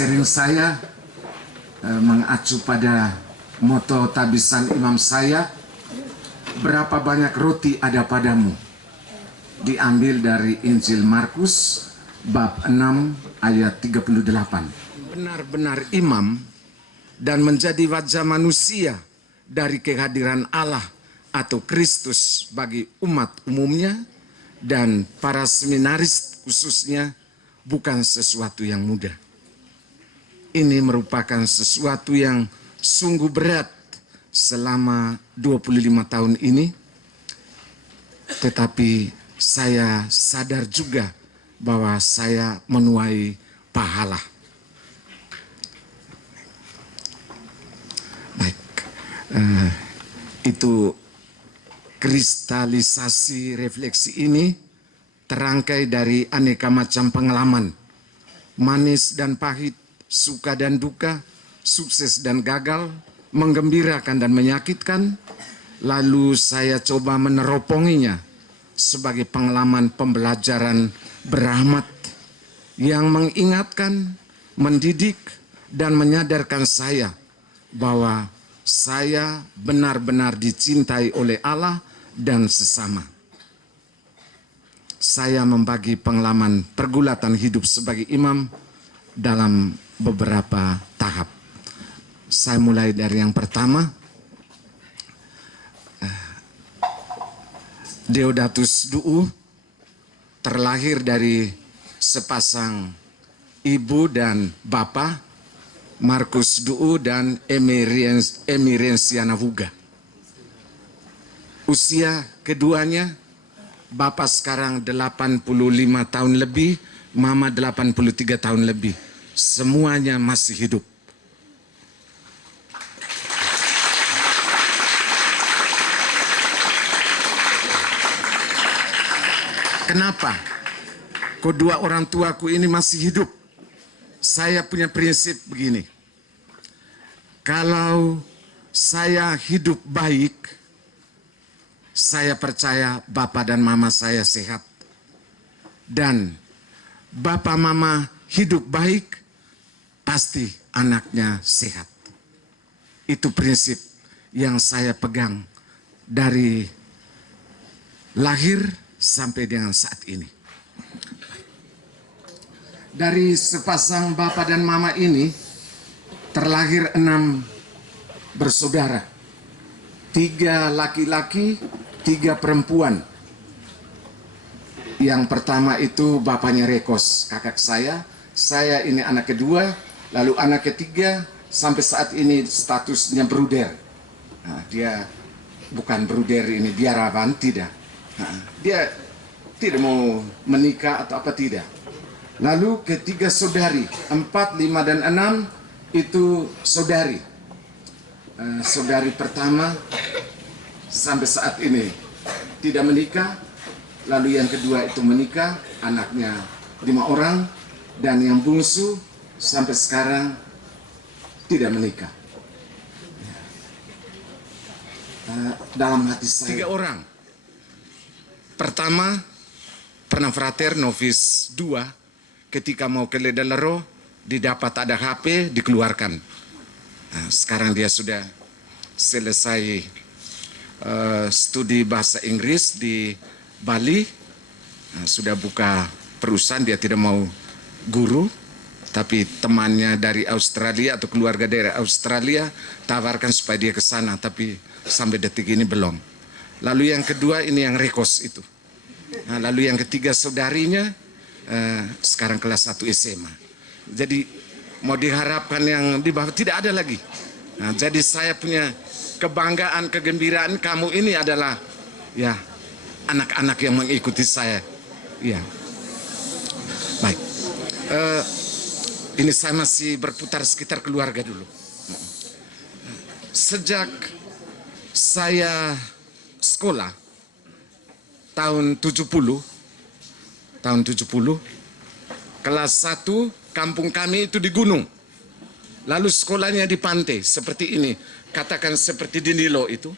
sharing saya mengacu pada moto tabisan imam saya, berapa banyak roti ada padamu, diambil dari Injil Markus bab 6 ayat 38. Benar-benar imam dan menjadi wajah manusia dari kehadiran Allah atau Kristus bagi umat umumnya dan para seminaris khususnya bukan sesuatu yang mudah. Ini merupakan sesuatu yang sungguh berat selama 25 tahun ini. Tetapi saya sadar juga bahwa saya menuai pahala. Baik, itu kristalisasi refleksi ini terangkai dari aneka macam pengalaman, manis dan pahit, suka dan duka, sukses dan gagal, menggembirakan dan menyakitkan. Lalu saya coba meneroponginya sebagai pengalaman pembelajaran berahmat yang mengingatkan, mendidik, dan menyadarkan saya bahwa saya benar-benar dicintai oleh Allah dan sesama. Saya membagi pengalaman pergulatan hidup sebagai imam dalam beberapa tahap. Saya mulai dari yang pertama. Deodatus Duu terlahir dari sepasang ibu dan bapak, Markus Duu dan Emirensiana Vuga. Usia keduanya, bapak sekarang 85 tahun lebih, mama 83 tahun lebih. Semuanya masih hidup. Kenapa? Kedua orang tuaku ini masih hidup. Saya punya prinsip begini. Kalau saya hidup baik, saya percaya bapak dan mama saya sehat. Dan bapak mama hidup baik, pasti anaknya sehat. Itu prinsip yang saya pegang dari lahir sampai dengan saat ini. Dari sepasang bapak dan mama ini terlahir 6 bersaudara. 3 laki-laki, 3 perempuan. Yang pertama itu bapaknya Rekos, kakak saya. Saya ini anak kedua, lalu anak ketiga sampai saat ini statusnya bruder. Nah, dia bukan bruder ini biarawan, tidak. Nah, dia tidak mau menikah atau apa tidak. Lalu ketiga saudari, 4, 5, dan 6 itu saudari. Saudari pertama sampai saat ini tidak menikah. Lalu yang kedua itu menikah, anaknya 5 orang. Dan yang bungsu sampai sekarang tidak menikah. Dalam hati saya 3 orang. Pertama, pernah frater novis 2, ketika mau ke Ledalero, didapat ada HP, dikeluarkan. Nah, sekarang dia sudah selesai studi bahasa Inggris di Bali. Nah, sudah buka perusahaan, dia tidak mau guru, tapi temannya dari Australia atau keluarga dari Australia tawarkan supaya dia ke sana, tapi sampai detik ini belum. Lalu yang kedua ini yang Rekos itu. Nah, lalu yang ketiga saudarinya sekarang kelas 1 SMA. Jadi mau diharapkan yang di bawah tidak ada lagi. Nah, jadi saya punya kebanggaan, kegembiraan, kamu ini adalah ya anak-anak yang mengikuti saya. Ya. Baik. Ini saya masih berputar sekitar keluarga dulu. Sejak saya sekolah tahun 70, kelas 1, kampung kami itu di gunung. Lalu sekolahnya di pantai seperti ini, katakan seperti di Nilo itu.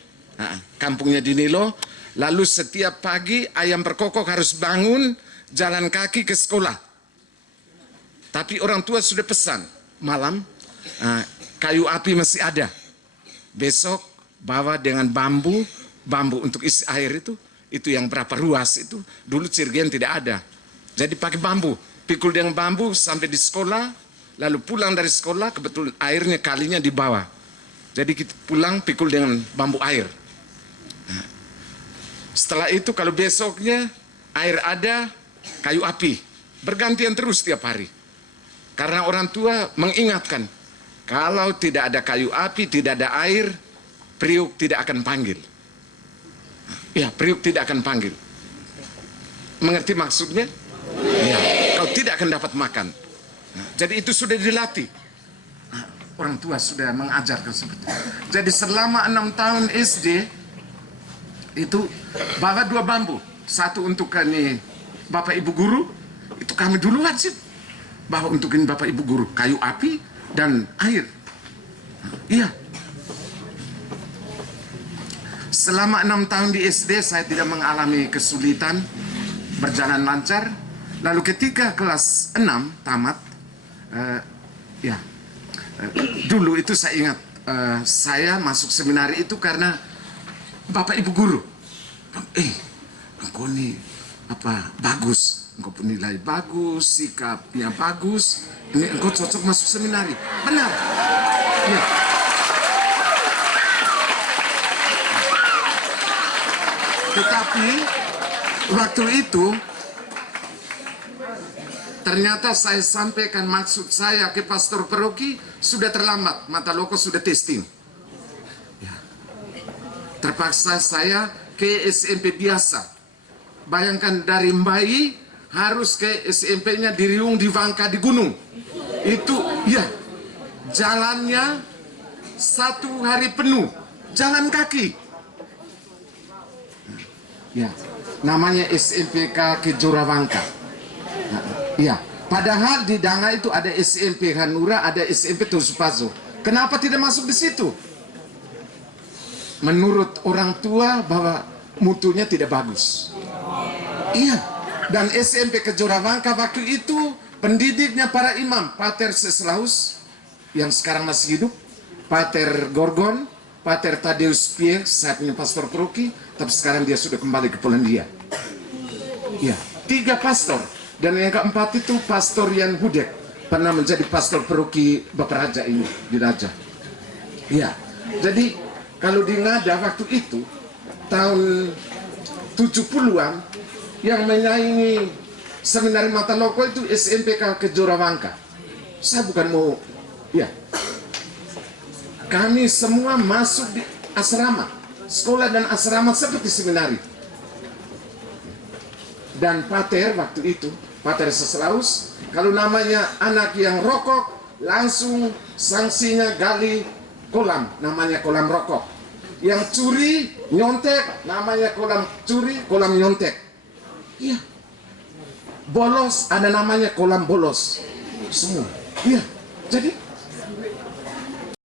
Kampungnya di Nilo. Lalu setiap pagi ayam perkokok harus bangun jalan kaki ke sekolah. Tapi orang tua sudah pesan, malam, kayu api masih ada. Besok bawa dengan bambu untuk isi air itu yang berapa ruas itu. Dulu Cirgen tidak ada. Jadi pakai bambu, pikul dengan bambu sampai di sekolah, lalu pulang dari sekolah, kebetulan airnya kalinya di bawah. Jadi kita pulang pikul dengan bambu air. Nah, setelah itu kalau besoknya air ada, kayu api. Bergantian terus tiap hari. Karena orang tua mengingatkan, kalau tidak ada kayu api, tidak ada air, periuk tidak akan panggil. Ya, periuk tidak akan panggil. Mengerti maksudnya? Ya, kau tidak akan dapat makan. Nah, jadi itu sudah dilatih. Nah, orang tua sudah mengajarkan seperti itu. Jadi selama 6 tahun SD, itu bawa 2 bambu. Satu untuk kami Bapak Ibu Guru, itu kami dulu wajib. Bahwa untuk ini Bapak Ibu Guru, kayu api dan air. Nah, iya. Selama 6 tahun di SD saya tidak mengalami kesulitan, berjalan lancar. Lalu ketika kelas 6 tamat, dulu itu saya ingat, saya masuk seminari itu karena Bapak Ibu Guru. Engkau nih bagus, engkau nilai bagus, sikapnya bagus, ini engkau cocok masuk seminari. Benar. Ya. Tetapi waktu itu ternyata saya sampaikan maksud saya ke pastor paroki sudah terlambat, mata loko sudah testing. Ya. Terpaksa saya ke SMP biasa. Bayangkan dari Mbai harus ke SMP-nya di Riung, di Bangka, di gunung. Itu ya jalannya 1 hari penuh, jalan kaki. Ya, namanya SMPK Kejora Bangka. Iya, padahal di Danga itu ada SMP Hanura, ada SMP Tosupazo. Kenapa tidak masuk di situ? Menurut orang tua bahwa mutunya tidak bagus. Iya, dan SMP Kejora Bangka waktu itu pendidiknya para imam, Pater Seslaus yang sekarang masih hidup, Pater Gorgon, Pater Tadeus Pie, saat ini pastor paroki, tapi sekarang dia sudah kembali ke Polandia. Iya, 3 pastor. Dan yang keempat itu pastor Yan Hudek, pernah menjadi pastor paroki Bapak Raja ini di Raja. Iya, jadi kalau di Ngada waktu itu tahun 70-an yang menyaingi seminari Mata Loko itu SMPK Kejora Bangka. Saya bukan mau, ya, kami semua masuk di asrama, sekolah dan asrama seperti seminari. Dan Pater waktu itu, Pater Seslaus, kalau namanya anak yang rokok, langsung sanksinya gali kolam, namanya kolam rokok. Yang curi, nyontek, namanya kolam curi, kolam nyontek. Iya. Bolos, ada namanya kolam bolos. Semua. Iya. Jadi